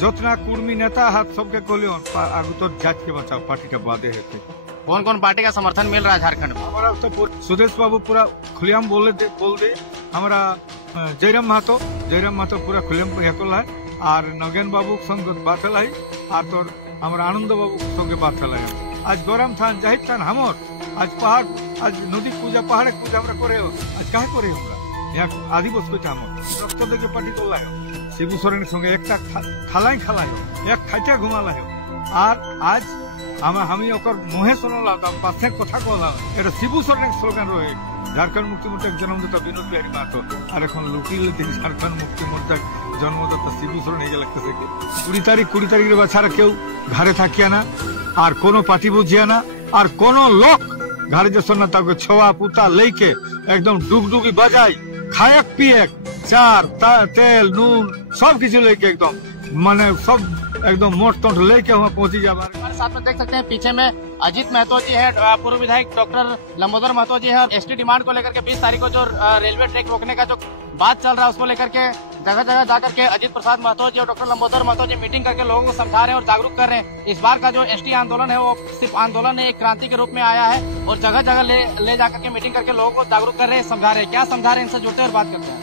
जोतना कुर्मी नेता हाथ सबके कहलियो आगु तो जात के बचाओ पार्टी का बादे हेते। कौन कौन पार्टी का समर्थन मिल रहा है झारखंड में? हमारा तो सुदेश बाबू पूरा खुलेआम बोल दे हमारा जयराम महतो पूरा खुलेआम है और नगेन बाबू संग बात है और तो हमारा आनंद बाबू संगे बात है। आज गरम थान जाहिद थान हमर आज पहाड़ आज नदी पूजा पहाड़ पूजा हमरा करे आज काहे करे हमरा यहाँ आदि बस को रक्त देके पार्टी को लायो शिबू सोरेन संगे एक खालाई एक खाइटा घुमा लायो और आज हम मुहे सुनला पाथे कथा कहला এটা শিবু সোরেনের স্লোগান রয়ে झारखंड मुक्ति मोर्चा जन्मदाता विनोद बिहारी महतो और এখন लुटिले देखी झारखंड मुक्ति मोर्चा जन्मदाता शिबू सोरेन এই লাগতেছে কি 20 তারিখের বাছারা কেউ ঘরে থাকিয়া না আর কোন পার্টি বুঝিয়া না আর কোন লোক ঘরে যে না তাকে ছোয়া পুতা लेके एकदम डुगडुगी बजाई खायक पियक चार तेल नून सब किसी लेके एकदम माने सब एकदम मोट तोट लेके वहाँ पहुंची जा। हमारे साथ में देख सकते हैं पीछे में अजीत महतो जी है, पूर्व विधायक डॉक्टर लंबोदर महतो जी है। एसटी डिमांड को लेकर के 20 तारीख को जो रेलवे ट्रैक रोकने का जो बात चल रहा है उसको लेकर के जगह जगह जाकर के अजीत प्रसाद महतो जी और डॉक्टर लंबोदर महतो जी मीटिंग करके लोगों को समझा रहे हैं और जागरूक कर रहे हैं। इस बार का जो एसटी आंदोलन है वो सिर्फ आंदोलन है, एक क्रांति के रूप में आया है और जगह जगह ले जाकर के मीटिंग करके लोगों को जागरूक कर रहे हैं, समझा रहे हैं। क्या समझा रहे हैं, इनसे जुड़ते और बात करते हैं।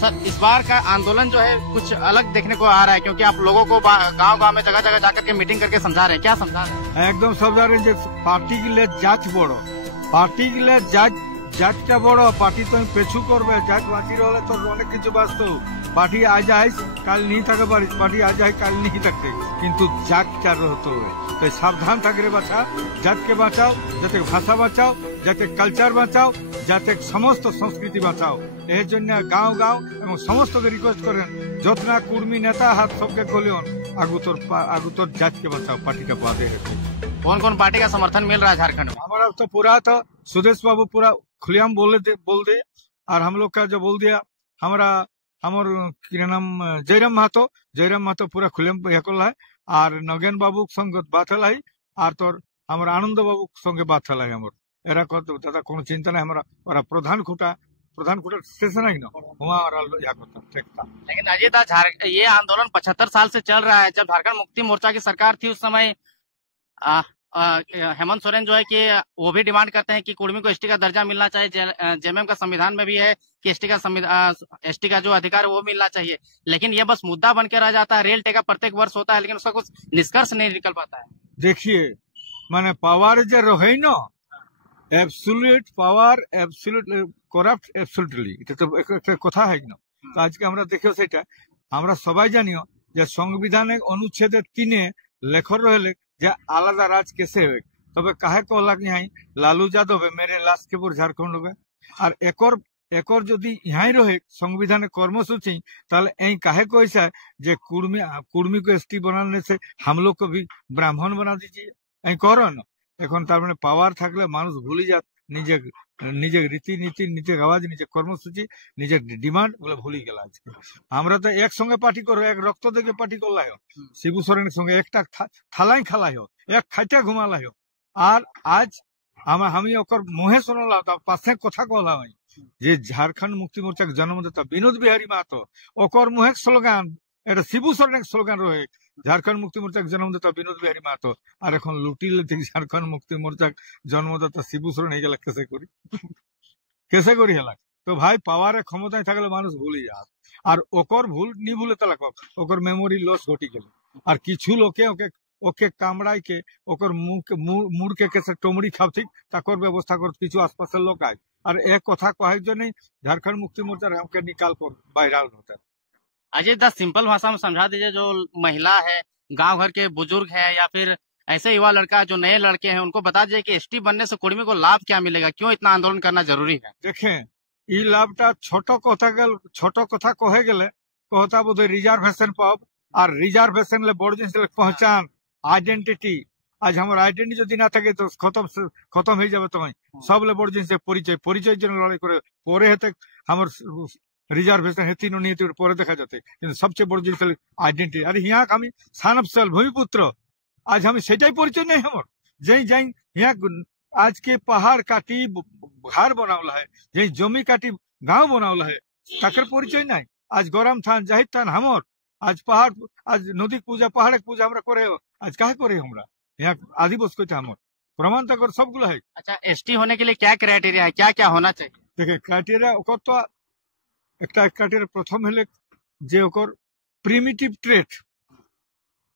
सर, इस बार का आंदोलन जो है कुछ अलग देखने को आ रहा है क्योंकि आप लोगों को गांव-गांव में जगह जगह जाकर के मीटिंग करके समझा रहे हैं। क्या समझा रहे हैं? एकदम समझा रहे हैं। पार्टी के लिए जांच बड़ो, पार्टी के लिए जांचटा बड़ो, पार्टी तो पेछू करबे जांच बाकी रहे तो अनेक किछु बास्तो पार्टी आ जाए कल नहीं থাকে पार्टी आ जाए कल नहीं থাকে किंतु जांचटा रहतो तो सावधान थाकरे बचा जात के बचाओ जाते भाषा बचाओ जाते कल्चर बचाओ जाते समस्त संस्कृति बचाओ एর জন্য गाँव गाँव এবং समस्त के रिक्वेस्ट करें जोतना कुर्मी नेता हाथ सबके कहलियो आगु तो जात के बचाओ पार्टी का बादे हेते। कौन कौन पार्टी का समर्थन मिल रहा है झारखंड में? हमारा तो पूरा तो सुदेश बाबू पूरा खुलेआम बोल दे और हम लोग का जो बोल दिया हमारा क्या नाम जयराम महतो पूरा खुलेआम है और नगेन बाबू संग बात है और तो हमारा आनंद बाबू संगे बात है एरा दादा कोनो चिंता नहीं हमारा प्रधान खुटा स्टेशन है ना वहाँ ठीक था। लेकिन अजय ये आंदोलन 75 साल से चल रहा है। जब झारखंड मुक्ति मोर्चा की सरकार थी उस समय हेमंत सोरेन जो है कि वो भी डिमांड करते हैं कि कुर्मी को एसटी का दर्जा मिलना चाहिए। जेएमएम का संविधान में भी है कि एसटी का जो अधिकार है वो मिलना चाहिए, लेकिन ये बस मुद्दा बन के रह जाता है। रेल टेका प्रत्येक वर्ष होता है लेकिन उसका कुछ निष्कर्ष नहीं निकल पाता है। देखिए माने पावर जो रहे ना absolute power absolute corrupt absolutely এটা তো একটা কথা হয় না। তো আজকে আমরা দেখেও সেটা আমরা সবাই জানিও যে সংবিধানের অনুচ্ছেদে 3 লেখর রহলে যে আলাদা রাজ কেসে হবে তবে কাহে কহলা কি হাই লালু যাদব मेरे लाश के पुर झारखंड होगा और একর যদি ইহাই রহে সংবিধানের কর্মসূচি তাহলে এই কাহে কইसा যে কুর্মি को एसटी बनाने से हम लोग को भी ब्राह्मण बना दीजिए এই করো না। এখন তার মানে পাওয়ার থাকলে মানুষ ভুলি যাত নিজের রীতিনীতি নিজের আওয়াজ নিজের কর্মসূচি নিজের ডিমান্ড গুলো ভুলি গেল। আজকে আমরা তো একসঙ্গে পার্টি করো এক রক্ত দেখে পার্টি করলাই শিবু সোরেনের সঙ্গে একটা থালাই খালাই এক খাইটা ঘুমালাই আর আজ আমি মুহে শুনলা পাশে কথা कहला যে झारखंड मुक्ति मोर्चा जन्मदाता विनोद बिहारी महतो ओकर मुहे स्लोगान এটা শিবু সোরেনের স্লোগান রয়ে झारखंड मुक्ति मोर्चा जन्मदाता विनोद बिहारी महतो और এখন लुटिले देखी झारखंड मुक्ति मोर्चा जन्मदाता शिबू सोरेन এই গেল কেসে করি হেলা। তো ভাই পাওয়ারে ক্ষমতায় থাকলে মানুষ ভুলে যায় আর ওকর ভুল নি ভুলে তাহলে ওকর মেমোরি লস ঘটি গেল আর কিছু লোকে ওকে কামড়াই के ওকর মুড় के कैसे टोमड़ी खावती ताकर व्यवस्था कर কিছু आसपास लोग आए और एक कथा कहे जो नहीं झारखंड मुक्ति मोर्चा हमके निकाल कर बाहर होता है। अजय दा सिंपल भाषा में समझा दीजिए, जो महिला है गांव घर के बुजुर्ग है या फिर ऐसे युवा लड़का जो नए लड़के हैं उनको बता दीजिए कि एसटी बनने से कुर्मी को लाभ क्या मिलेगा, क्यों इतना आंदोलन करना जरूरी है। देखें ये लाभटा छोटो कथा कहे गले कहता बोध रिजर्वेशन पाब और रिजर्वेशन ले बड़ जिनिस पहचान आइडेंटिटी आज हमारे आइडेंटिटी जो ना थे तो खत्म हो जाए तुम्हें सब ले बड़ जिनिस परिचय जो लड़ाई करे परे हेते हमर रिजर्वेशन हेती नहीं हेती परे देखा जाते सबचेये बड़ जिनिस आइडेंटिटी। अरे यहाँ हम सन अफ सेल्फ भूमिपुत्र आज हम सेटाई परिचय नहीं हमर जई यहाँ आज के पहाड़ काटी घर बनावला है जई जमी काटी गांव बनावला है ताकर परिचय नहीं। आज गरम थान जाहिद थान हमर आज पहाड़ आज नदी पूजा पहाड़ पूजा हमरा करे आज काहे करे हमरा यहाँ आदि बस कोई हम प्रमाण तक सबगुलो है। अच्छा, एसटी होने के लिए क्या क्राइटेरिया है, क्या क्या होना चाहिए? देखे क्राइटेरिया ओकर तो একটা ক্রাইটেরিয়া প্রথম হলে যে ওকর প্রিমিটিভ ট্রেট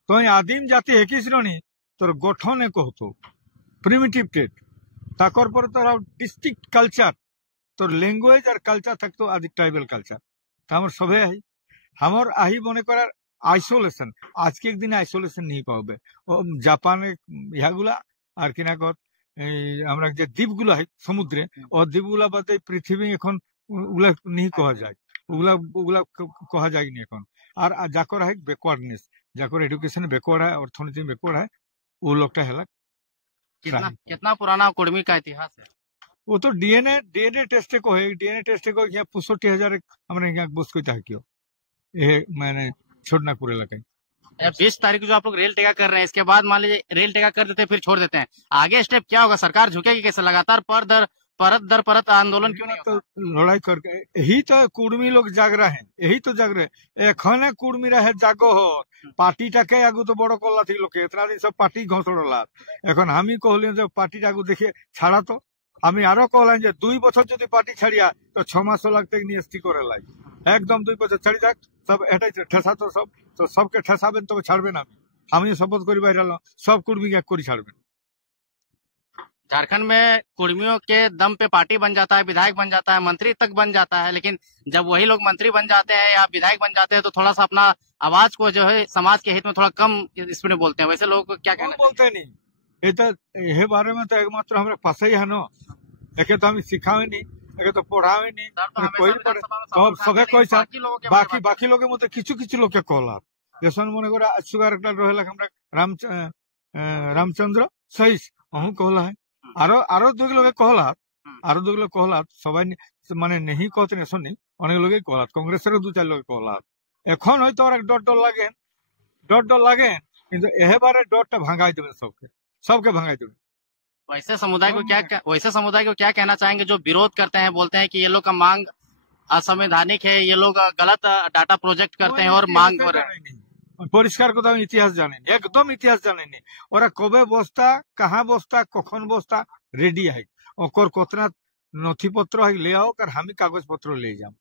তো আদিম জাতি হেকিসরণী তোর গঠন এক হতো প্রিমিটিভ ট্রেট তাকর পর তোর ডিস্ট্রিক্ট কালচার তোর ল্যাঙ্গুয়েজ আর কালচার থাকতো আদি ট্রাইবাল কালচার আমার সবে আহি আমার আহি মনে করার আইসোলেশন আজকে একদিনে আইসোলেশন নিয়ে পাবে ও জাপানে ইহাগুলা আর কিনা কর আমরা যে দ্বীপগুলো হয় সমুদ্রে ও দ্বীপগুলা বাদে পৃথিবী এখন ওগুলা नहीं कहा जाए ওগুলা ওগুলা कहा जाएगी এখন আর যাকর है बैकवर्डनेस যাকর एजुकेशन बैकवर्ड है अर्थनीति बैकवर्ड है वो लोगटा है कितना पुराना कुर्मी का इतिहास है? वो तो डीएनए टेस्ट को है डीएनए टेस्ट को यहाँ 65,000 हमने यहाँ बस कोई था क्यों ये मैंने छोड़ना पूरे लगे 20 तारीख को जो आप लोग रेल टेका कर रहे हैं, इसके बाद मान लीजिए रेल टेका कर देते फिर छोड़ देते हैं, आगे स्टेप क्या होगा? सरकार झुकेगी कैसे? लगातार परत दर परत आंदोलन क्यों नहीं तो लड़ाई करके यही तो कुर्मी लोग जाग रहे हैं यही तो जाग रहे एखने कुर्मी रहे जागो हो पार्टीटाके आगु तो बड़ करला थी लोके इतना दिन सब पार्टी घोषणा এখন আমি কহলি যে পার্টিটা আগু দেখে ছাড়া তো আমি আরো কহলাম যে 2 বছর যদি পার্টি ছাড়িয়া তো 6 মাস লাগতে নিয়ে করে লাই একদম 2 বছর ছাড়ি যাক সব এটাই ঠেসা তো সবকে ঠেসাবেন তবে ছাড়বেন আমি শপথ করি বাইরাল সব কুর্মী এক করে ছাড়বেন। झारखंड में कुर्मियों के दम पे पार्टी बन जाता है, विधायक बन जाता है, मंत्री तक बन जाता है, लेकिन जब वही लोग मंत्री बन जाते हैं या विधायक बन जाते हैं तो थोड़ा सा अपना आवाज को जो है समाज के हित में थोड़ा कम इसमें बोलते हैं। वैसे लोगों को क्या कहना बोलते नहीं ये बारे में तो एकमात्र हमारे पास ही है ना एके तो हम सिखावे नहीं एके तो पढ़ावे नहीं कोई सबे कोई बाकी लोग मत किछु किछु लोग के कहला जैसन मने करे सुगार একটা রহেলা আমরা रामचंद्र सहीश अहू कहला है আরো দুই লোকে কহলাত সবাই মানে নেহি कहते नहीं শুনি অনেক লোকে কহলাত কংগ্রেসের 2-4 লোকে কহলাত এখন হয়তো আর ডট লাগে কিন্তু এবারে ডটটা ভাঙাই দেবে सबके भांगाई देवे। वैसे समुदाय को क्या कहना चाहेंगे जो विरोध करते हैं, बोलते हैं कि ये लोग का मांग असंवैधानिक है, ये लोग गलत डाटा प्रोजेक्ट करते हैं और मांग हो रहे हैं? পরিষ্কার কথা ইতিহাস জানেন একদম ইতিহাস জানেনি ওরা কবে বস্তা কাহা বস্তা কখন বস্তা রেডি है ওকর কতনা নথিপত্র है ले आओ कर हम कागज पत्र ले जाम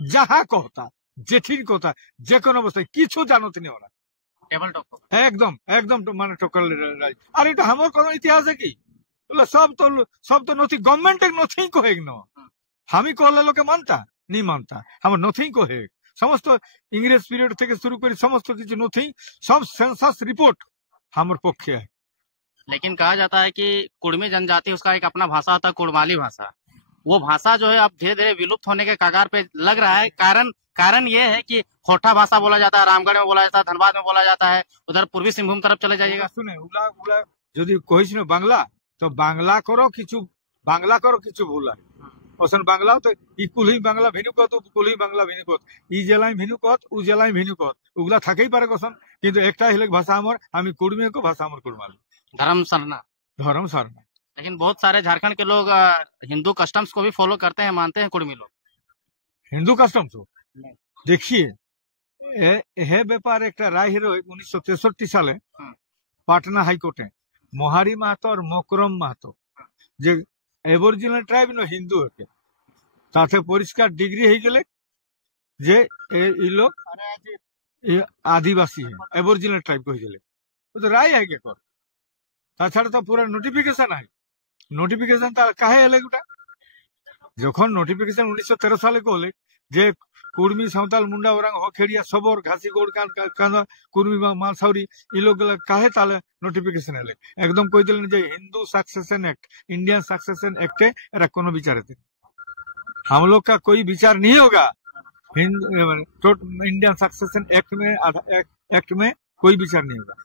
যাহা কথা যেঠিন কথা যে কোনো অবস্থায় কিছু জানতে নেই ওরা टेबल टॉक एकदम মানে टोकल আর এটা আমার কোন ইতিহাস है কি বলে সব তো নথি গভর্নমেंट एक नथिंग को है न हम कहले लोके मानता नहीं मानता हम नथिंग को है समस्त इंग्रेज पीरियड থেকে শুরু করে समस्त কিছু नथिंग सब सेंसस रिपोर्ट हमर पक्षे है। लेकिन कहा जाता है कि कुर्मी जनजाति उसका एक अपना भाषा होता है, कुड़माली भाषा, वो भाषा जो है अब धीरे धीरे विलुप्त होने के कगार पे लग रहा है। कारण ये है कि खोटा भाषा बोला जाता है, रामगढ़ में बोला जाता है, धनबाद में बोला जाता है, उधर पूर्वी सिंहभूम तरफ चले जाइएगा सुने उला যদি কইছ না বাংলা তো বাংলা করো কিছু ভুলা ওসন বাংলা তো ই কুলহি বাংলা ভিনুকত কুলহি বাংলা ভিনুকত ই জেলায় ভিনুকত উ জেলায় ভিনুকত ওগুলা থাকেই পারে কোসন কিন্তু একটা হলে ভাষা আমার আমি কুড়মি को भाषा আমার कुड़माली धर्म सरना। लेकिन बहुत सारे झारखंड के लोग हिंदू कस्टम्स को भी फॉलो करते हैं, मानते हैं कुर्मी लोग हिंदू कस्टम्स हो। देखिए यह ব্যাপার একটা রায় হিরো 1963 সালে পাটনা হাইকোর্টে মহারি মাহাতো আর মকরম মাহাতো যে एबोरिजिनल ट्राइब न हिंदू है ताते परिष्कार डिग्री हो गले जे ई लोग आदिवासी है एबोरिजिनल ट्राइब को गले तो राय है के कर ताछाड़ा तो पूरा नोटिफिकेशन है नोटिफिकेशन काहे हले गोटा যখন নোটিফিকেশন 1913 সালে কলে যে কুর্মি সাঁওতাল মুন্ডা ওরাং হখেড়িয়া সবর ঘাসি গোড় কাঁদা কুর্মি মালসাউরি এই লোকগুলা কাহে তাহলে নোটিফিকেশন এলে একদম কই দিলেন যে Hindu succession act Indian succession act era कोनो विचार है हम लोग का कोई विचार नहीं होगा इंडियन सक्सेशन एक्ट में कोई विचार नहीं होगा।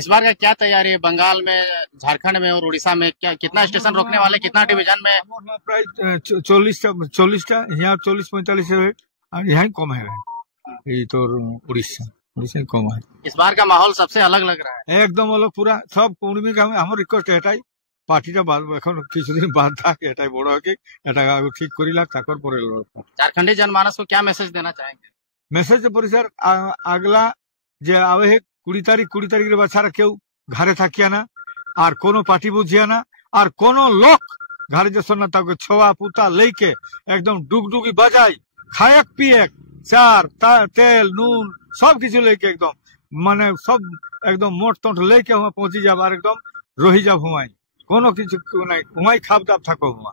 इस बार का क्या तैयारी है? बंगाल में, झारखंड में और उड़ीसा में क्या कितना स्टेशन रोकने वाले, कितना डिवीजन में? प्राय 40 यहाँ 40-45 है और यहाँ कम है ये तो उड़ीसा कम है। इस बार का माहौल सबसे अलग लग रहा है, एकदम अलग पूरा सब कुर्मी का हम रिक्वेस्ट एटाई पार्टीटा এখন কিছুদিন বাদ থাকে এটাই বড় হকে এটা ঠিক করিলা তারপর পরে झारखंडी जनमानस को क्या मैसेज देना चाहेंगे? মেসেজ পরিষ্কার আগলা যে আবে 20 তারিখের বাছারা কেউ ঘরে থাকিয়া না, আর কোনো পার্টি বুঝিয়া না, আর কোন লোক ঘরে যে না তাকে ছোয়া পুতা লেকে একদম ডুগডুগি বাজাই খায়ক পিয়েক চার তেল নুন সব কিছু লেকে একদম মানে সব একদম মোট তোট লেকে পৌঁছি যাব আর একদম রহি যাব হুমাই কোনো কিছু নাই হুমাই খাপ দাপ থাকো হুমা।